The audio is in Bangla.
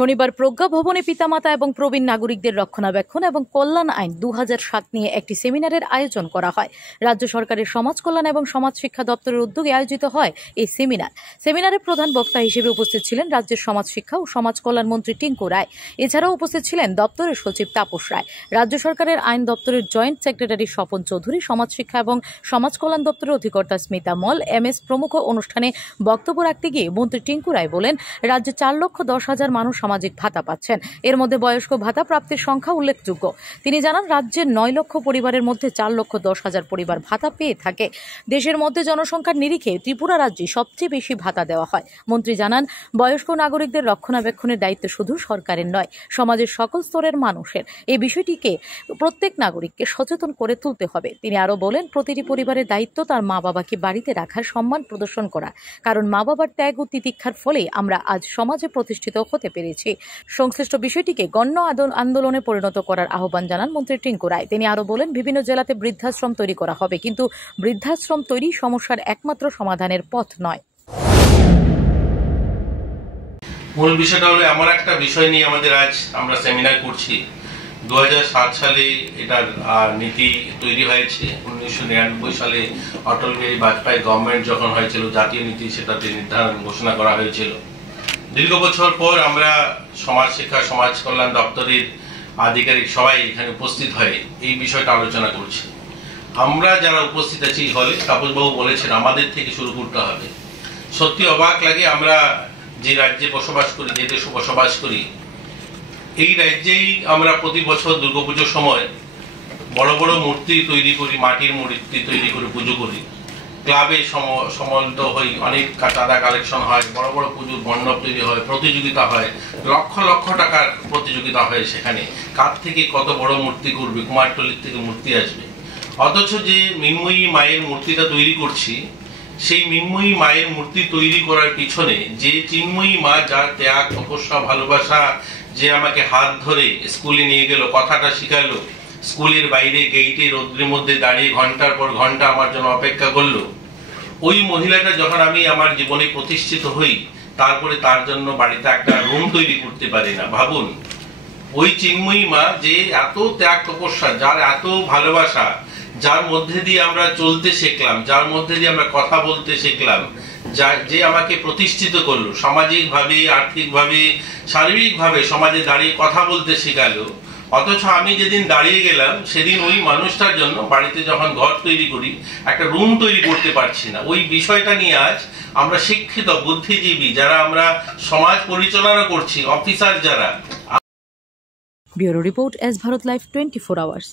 শনিবার প্রজ্ঞা ভবনে পিতামাতা এবং প্রবীণ নাগরিকদের রক্ষণাবেক্ষণ এবং কল্যাণ আইন 2007 নিয়ে একটি সেমিনারের আয়োজন করা হয়। রাজ্য সরকারের সমাজ কল্যাণ এবং সমাজ শিক্ষা দপ্তরের উদ্যোগে আয়োজিত হয় এই সেমিনারে প্রধান বক্তা হিসেবে উপস্থিত ছিলেন রাজ্যের সমাজ শিক্ষা ও সমাজ কল্যাণ মন্ত্রী টিঙ্কু রায়। এছাড়াও উপস্থিত ছিলেন দপ্তরের সচিব তাপস রায়, রাজ্য সরকারের আইন দপ্তরের জয়েন্ট সেক্রেটারি স্বপন চৌধুরী, সমাজ শিক্ষা এবং সমাজ কল্যাণ দপ্তরের অধিকর্তা স্মিতা মল, MS প্রমুখ। অনুষ্ঠানে বক্তব্য রাখতে গিয়ে মন্ত্রী টিঙ্কু রায় বলেন, রাজ্যে 4,10,000 মানুষ সামাজিক ভাতা পাচ্ছেন। এর মধ্যে বয়স্ক ভাতা প্রাপ্তির সংখ্যা উল্লেখযোগ্য। তিনি জানান, রাজ্যের 9 লক্ষ পরিবারের মধ্যে 4,10,000 পরিবার ভাতা পেয়ে থাকে। দেশের মধ্যে জনসংখ্যার নিরিখে ত্রিপুরা রাজ্যে সবচেয়ে বেশি ভাতা দেওয়া হয়। মন্ত্রী জানান, বয়স্ক নাগরিকদের রক্ষণাবেক্ষণের দায়িত্ব শুধু সরকারের নয়, সমাজের সকল স্তরের মানুষের। এই বিষয়টিকে প্রত্যেক নাগরিককে সচেতন করে তুলতে হবে। তিনি আরো বলেন, প্রতিটি পরিবারের দায়িত্ব তার মা বাবাকে বাড়িতে রাখার সম্মান প্রদর্শন করা, কারণ মা বাবার ত্যাগ ও তিতিক্ষার ফলেই আমরা আজ সমাজে প্রতিষ্ঠিত হতে পেরেছি। সংশ্লিষ্ট বিষয়টিকে গণ আন্দোলনে পরিণত করার আহ্বান জানান মন্ত্রী টিঙ্কু রায়। তিনি আরো বলেন, বিভিন্ন জেলাতে বৃদ্ধাশ্রম তৈরি করা হবে, কিন্তু বৃদ্ধাশ্রম তৈরি সমস্যার একমাত্র সমাধানের পথ নয়। মূল বিষয়টা হলো, এমন একটা বিষয় নিয়ে আমাদের আজ আমরা সেমিনার করছি। 2007 সালে এটার নীতি তৈরি হয়েছে। 1999 সালে অটল বিহারী বাজপেয়ী গভর্নমেন্ট যখন হয়েছিল, জাতীয় নীতি সেটাতে নির্ধারণ ঘোষণা করা হয়েছিল। দীর্ঘ বছর পর আমরা সমাজ শিক্ষা সমাজ কল্যাণ দপ্তরের আধিকারিক সবাই এখানে উপস্থিত হয়ে এই বিষয়টা আলোচনা করছি। আমরা যারা উপস্থিত আছি হলে, তাপসবাবু বলেছেন আমাদের থেকে শুরু করতে হবে। সত্যি অবাক লাগে, আমরা যে রাজ্যে বসবাস করি, যে দেশে বসবাস করি, এই রাজ্যেই আমরা প্রতি বছর দুর্গাপুজোর সময় বড় বড় মূর্তি তৈরি করি, মাটির মূর্তি তৈরি করে পুজো করি। ক্লাবে সমন্ত হই, অনেক চাঁদা কালেকশন হয়, বড় বড় পুজোর মণ্ডপ তৈরি হয়, প্রতিযোগিতা হয়, লক্ষ লক্ষ টাকার প্রতিযোগিতা হয়। সেখানে কার থেকে কত বড় মূর্তি করবে, কুমারটলির থেকে মূর্তি আসবে। অথচ যে মৃন্ময়ী মায়ের মূর্তিটা তৈরি করছি, সেই মৃন্ময়ী মায়ের মূর্তি তৈরি করার পিছনে যে চিন্ময়ী মা, যার ত্যাগ তপস্যা ভালোবাসা, যে আমাকে হাত ধরে স্কুলে নিয়ে গেল, কথাটা শিখালো, স্কুলের বাইরে গেইটে রোদ্রের মধ্যে দাঁড়িয়ে ঘন্টার পর ঘন্টা আমার জন্য অপেক্ষা করলো, ওই মহিলাটা যখন আমি আমার জীবনে প্রতিষ্ঠিত হই, তারপরে তার জন্য বাড়িতে একটা রুম তৈরি করতে পারি না। ভাবুন, ওই চিন্ময়ী মা যে এত ত্যাগ তপস্যা, যার এত ভালোবাসা, যার মধ্যে দিয়ে আমরা চলতে শিখলাম, যার মধ্যে দিয়ে আমরা কথা বলতে শিখলাম, যে আমাকে প্রতিষ্ঠিত করলো সামাজিক ভাবে, আর্থিক ভাবে, শারীরিক ভাবে, সমাজে দাঁড়িয়ে কথা বলতে শেখালো। অথচ আমি যেদিন দাঁড়িয়ে গেলাম, সেদিন ওই মানুষটার জন্য বাড়িতে যখন ঘর তৈরি করি, একটা রুম তৈরি করতে পারছি না। ওই বিষয়টা নিয়ে আজ আমরা শিক্ষিত বুদ্ধিজীবী যারা আমরা সমাজ পরিচালনা করছি, অফিসার যারা। Bureau report, S Bharat live 24 hours.